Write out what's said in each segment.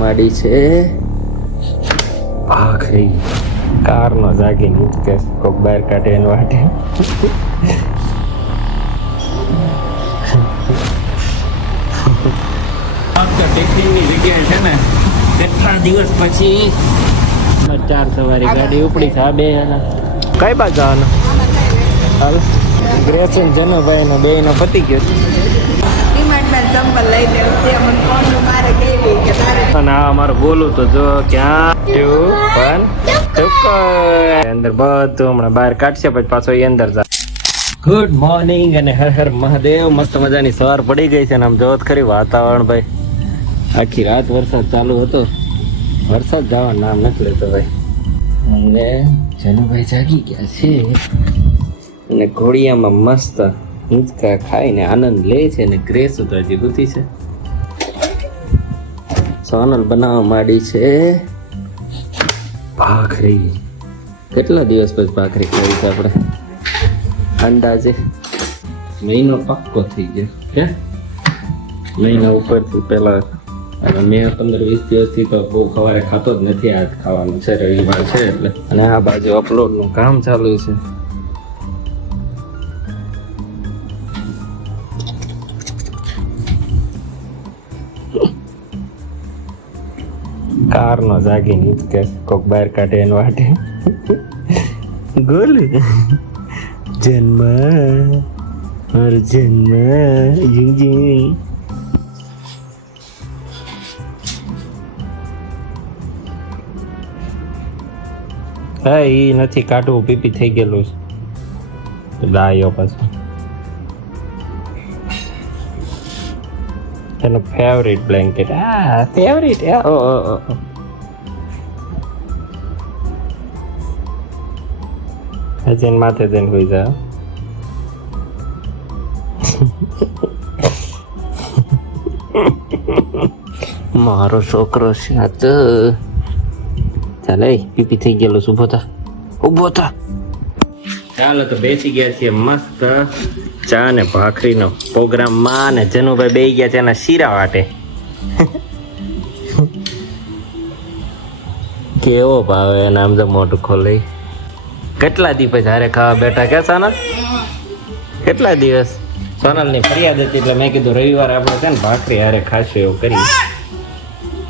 માડી છે ભાખરી કારનો જાગી નીચકે કોક બહાર કાઢે એનો વાટે ટિફિનની જગ્યાએ છે ને કેટલા દિવસ પછી 4 સવારી ગાડી ઉપડી છે. આ બે કઈ બાજુ જવાનું? હાલ ગ્રેસન જનભાઈ નો બે નો પતી ગયો અને આ અમારું બોલું તો જો ક્યાં પણ અંદર બધું હમણાં બહાર કાઢશે પછી પાછો એ અંદર જાય. ગુડ મોર્નિંગ અને હર હર મહાદેવ. મસ્ત મજાની સવાર પડી ગઈ છે ને આમ જોત ખરી વાતાવરણ ભાઈ આખી રાત વરસાદ ચાલુ હતો. વરસાદ જવાનું નામ નથી લેતો ભાઈ. અને જનુભાઈ જાગી ગયા છે અને ઘોડિયામાં મસ્ત હિંચકા ખાઈને આનંદ લે છે ને ગ્રેસ તો હજી ગુથી છે. સોનલ બનાવવા માંડી છે ભાખરી. કેટલા દિવસ પછી ભાખરી ખાવી છે આપણે? અંદાજે મહિનો પાક્કો થઈ ગયો કે મહિના ઉપરથી પહેલા. અને મેં 15-20 દિવસથી તો બહુ સવારે ખાતો જ નથી. આજ ખાવાનું છે, રવિવાર છે એટલે. અને આ બાજુ અપલોડનું કામ ચાલુ છે. કારનો જાગી નીચકે કોક બહાર કાઢે એનો વાટે ગોલ જન્મ હર જન્મ જીજી. હા એ નથી કાઢવું, પીપી થઈ ગયેલું છે ડાયો પાછો. એનો ફેવરિટ બ્લેન્કેટ. ફેવરિટ હજી માથે જઈને હોઈ જાય. મારો છોકરો છે આ તો. ચાલે પીપી થઈ ગયેલો. ઉભો થા. ચાલો તો બેસી ગયા છીએ મસ્ત ચા ને ભાખરીનો પ્રોગ્રામમાં. ને જનુભાઈ બેસી ગયા છે એના શીરા વાટે. કેવો ભાવે એને આમ તો મોટું ખોલી. કેટલા દી પછી હારે ખાવા બેઠા કે સોનલ? કેટલા દિવસ? સોનલની ફરિયાદ હતી એટલે મેં કીધું રવિવારે આપણે છે ને ભાખરી હારે ખાશું એવું કરી.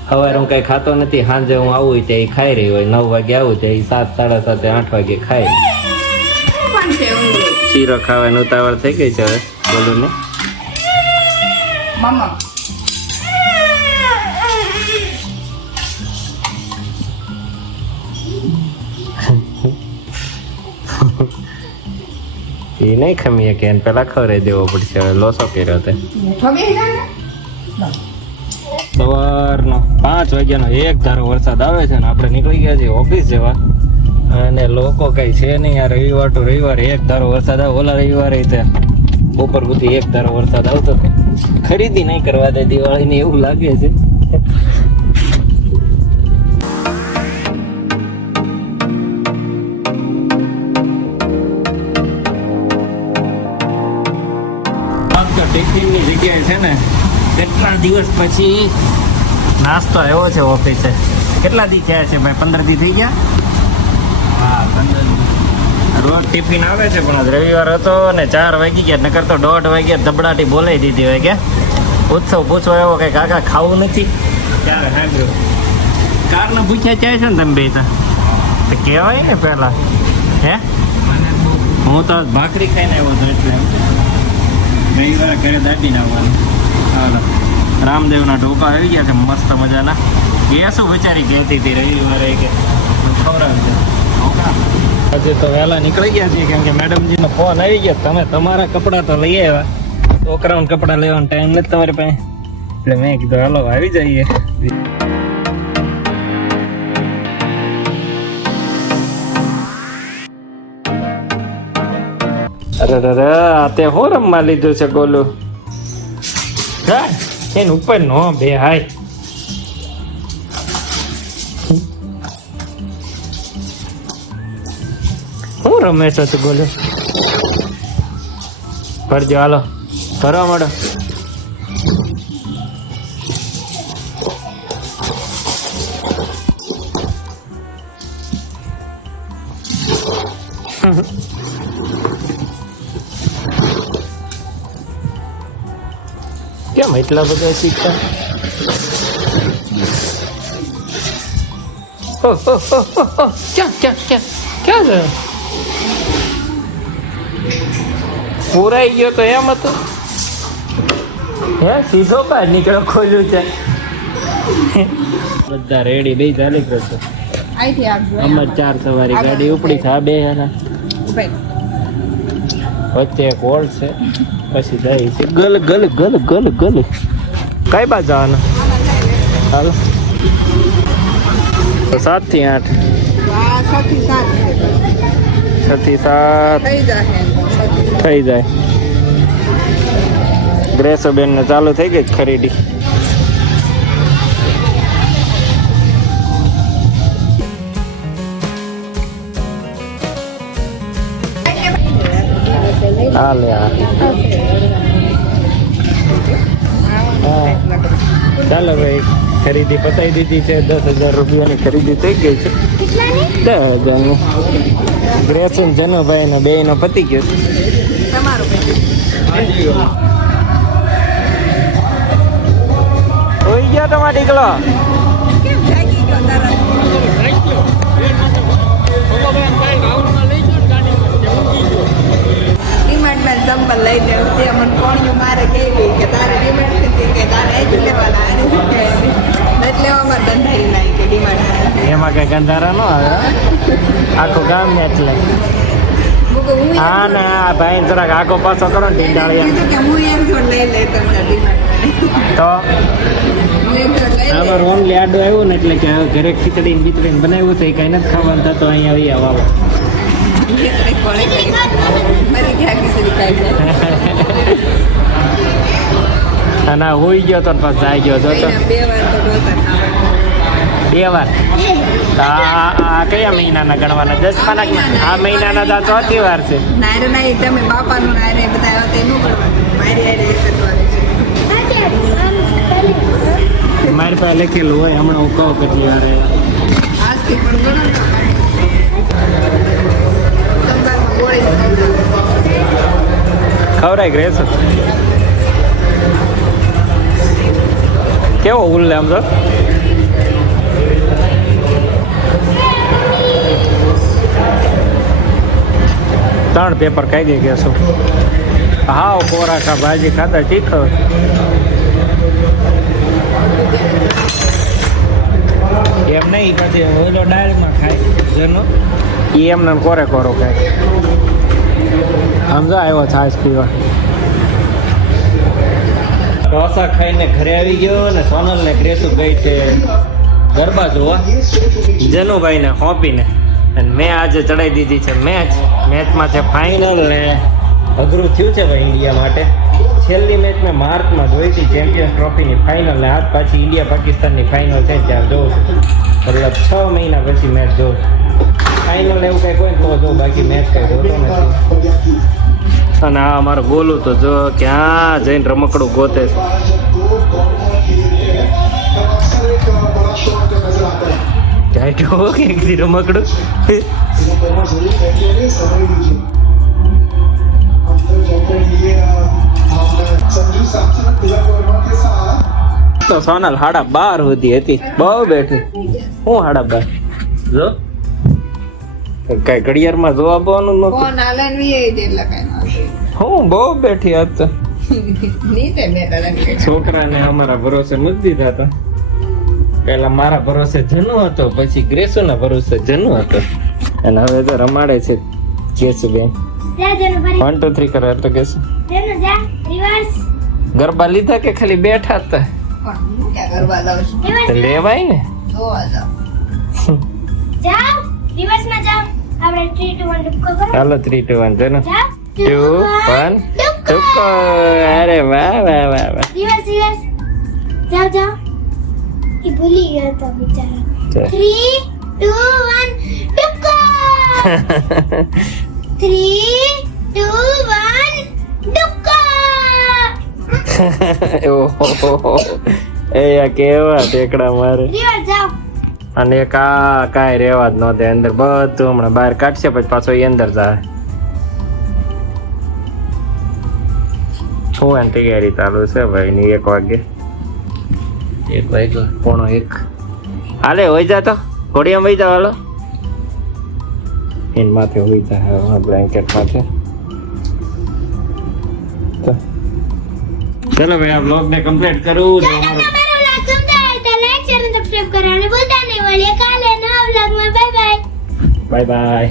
સવારે હું કઈ ખાતો નથી, સાંજે હું આવું ત્યાં એ ખાઈ રહી હોય. 9 વાગે આવું ત્યાં 7, 7:30, 8 વાગે ખાય. શીરો ખાવાની ઉતાવળ થઈ ગઈ છે હવે. બોલું ને એ નહીં ખમીએ કે એને પેલા ખવડાવી દેવો પડશે. હવે લોસો કર્યો તે સવારનો 5 વાગ્યાનો એક ધારો વરસાદ આવે છે ને આપણે નીકળી ગયા છીએ ઓફિસ જવા. અને લોકો કઈ છે નહીં યાર. રવિવાર તો રવિવારે એક ધારો વરસાદ આવે. ઓલા રવિવારે ત્યાં બપોર સુધી એક ધારો વરસાદ આવતો. ખરીદી નહીં કરવા દે દિવાળીની એવું લાગે છે. ટિફિનની જગ્યાએ છે ને કેટલા દિવસ પછી નાસ્તો આવ્યો છે ઓફિસે. કેટલા દી થયા છે ભાઈ? 15 દી થઈ ગયા. હા 15 દી. રોજ ટિફિન આવે છે પણ આજ રવિવાર હતો ને 4 વાગી ગયા. નકર તો 1:30 વાગ્યા ધબડાટી બોલાવી દીધી હોય કે ઉત્સવ પૂછવા આવ્યો કે કાકા ખાવું નથી. ત્યારે સાંભળ્યું કારના પૂછ્યા જાય છે ને તમે બે તો કહેવાય ને પહેલા. હે હું તો ભાખરી ખાઈને આવ્યો હતો એટલે રવિવારે ઘરે દાબીને આવવાનું. હાલો રામદેવના ઢોકા આવી ગયા છે મસ્ત મજાના. એ શું વિચારી કહેતી હતી રવિવારે કે ખવડાવી છે ઢોકા. આજે તો વહેલા નીકળી ગયા છીએ કેમ કે મેડમજીનો ફોન આવી ગયા. તમે તમારા કપડાં તો લઈ આવ્યા, છોકરાઓને કપડાં લેવાનો ટાઈમ નથી તમારી પાસે. એટલે મેં કીધું હાલો આવી જઈએ. અરે તે હું રમવા લીધું છે ગોલું? એની ઉપર નો બે હાય. હું રમે છો તું ગોલું? ભરજો હાલો ભરવા માંડો. કેમ એટલા બધા શીખતા? ક્યાં ક્યાં ક્યાં ક્યાં છે? પૂરાઈ ગયો તો એમ હતું? હે સીધો બહાર નીકળો, ખોલ્યું છે. બધા રેડી બે ચાલી ગયો છે. અમાર 4 સવારી ગાડી ઉપડી છે. આ બે એના વચ્ચે એક હોલ છે, પછી જાય છે ગલ ગલ ગલ ગલ ગલ. કઈ બાજુ જવાનું? હાલો 7 થી 8. 6 થી 7 થઈ જાય. ગ્રેસો બેન ને ચાલુ થઈ ગઈ ખરીદી. હાલે હા ચાલો ભાઈ, ખરીદી પતાવી દીધી છે. 10,000 રૂપિયાની ખરીદી થઈ ગઈ છે. 10,000 ગ્રેસન જનોભાઈ ને બે નો પતી ગયો છે. હોઈ ગયો તમારે દીકલો? સંપલ લઈ દે તે મને કોણિયું મારે કેવી કે તારે ડિમાન્ડ નથી કે તારે જ લેવાના એટલે અમારે ધંધાઈ નાઈ કે ડિમાન્ડ એમાં કઈ ગંધારા નો આવે, આખું ગામ ને એટલે. હા ને આ ભાઈ જરાક આગો પાછો કરો ને ઢીંડાળિયા કે હું એમ તો લઈ લે તમને ડિમાન્ડ તો અમારે ઓનલી આડો આવ્યો ને એટલે કે ઘરે ખીચડી ને બીચડી બનાવ્યું છે, કઈ નથી ખાવાનું થતો. અહીંયા આવી આવો અને હોઈ ગયો તો પાછો આવી ગયો તો 2 વાર. આ કયા મહિનાના ગણવાના? 10 આ મહિનાના તો ચોથી વાર છે. તમે બાપાનું નાયરે બધા મારી પાસે લખેલું હોય, હમણાં હું કહું કેટલી વાર આજથી પણ ગણો ખવડાય ગ્રેસ. કેવો ઉલ્લે આમ તો? ત્રણ પેપર ખાઈ ગઈ ગેસો. હાવ કોરા ખા ભાજી ખાતા તીખો. એમ નહીં, પછી ઓલો ડાળમાં ખાય જેનો એ એમને કોરે કોરો ખાય. સમજો આવ્યો છાશ પીવા. ઢોસા ખાઈને ઘરે આવી ગયો ને સોનલ ને ગ્રેસુ ગઈ છે ગરબા જોવા જનુભાઈ ને હોપીને. અને મેં આજે ચડાવી દીધી છે મેચમાં છે ફાઇનલ ને અઘરું થયું છે ભાઈ ઇન્ડિયા માટે. છેલ્લી મેચ મેં માર્ચમાં જોઈ હતી, ચેમ્પિયન્સ ટ્રોફીની ફાઇનલ, ને આજ પાછી ઇન્ડિયા પાકિસ્તાનની ફાઇનલ છે ત્યાં જોઉં છું. મતલબ 6 મહિના પછી મેચ જોઉં. ફાઇનલ એવું કંઈ કોઈ તો જો, બાકી મેચ કંઈ જોતો નથી. અને આ અમારો ગોલું તો જો ક્યાં જઈને રમકડું ગોતે છે. ક્યાંય કે રમકડું તો સોનલ 12:30 સુધી હતી, બહુ બેઠી. હું 12:30 જો કઈ ઘડિયાળમાં જોવા આવવાનું ફોન આલે ને એટલે કઈ હું બહુ બેઠી આજ તો. નીચે બેઠા છોકરાને અમારા ભરોસે મૂકી દીધા હતા. પેલા મારા ભરોસે જનુ હતો, પછી ગ્રેસુ ના ભરોસે જનુ હતો, અને હવે તો રમાડે છે કેસુ બેન. 1 2 3 કરે એટલે કેસુ ગરબા લીધા કે ખાલી બેઠા હતા? લેવાય ને. હાલો 3 2 1 જનુ 2 1 ટુકો. અરે વાહ વાહ વાહ વાહ. જાઓ એ ભૂલી ગયો તો બિચારા. 3 2 1 ટુકો. 3 2 1 ટુકો. ઓહો એ આ કેવા ટેકડા મારે. રિવર જાઓ. અને એક આ કાંઈ રહેવા જ ન દે અંદર, બધું હમણાં બહાર કાઢશે પછી પાછો એ અંદર જાય. સુવાની તૈયારી ચાલુ છે ભાઈ ની. 1 વાગે 1 વાગ્યો 1:45. હાલે હોઈ જા તો ઘોડિયામાં વહી જાવ. હાલો એન માથે હોઈ જાય બ્લેન્કેટ માથે. ચલો ભાઈ આ બ્લોગ ને કમ્પ્લીટ કરું. જો તમને મારો વ્લોગ ગમતો હોય તો લાઈક શેર અને સબસ્ક્રાઇબ કરવાનું ભૂલતા નહીં. મળીએ કાલે નવા વ્લોગમાં. Bye bye. Bye bye.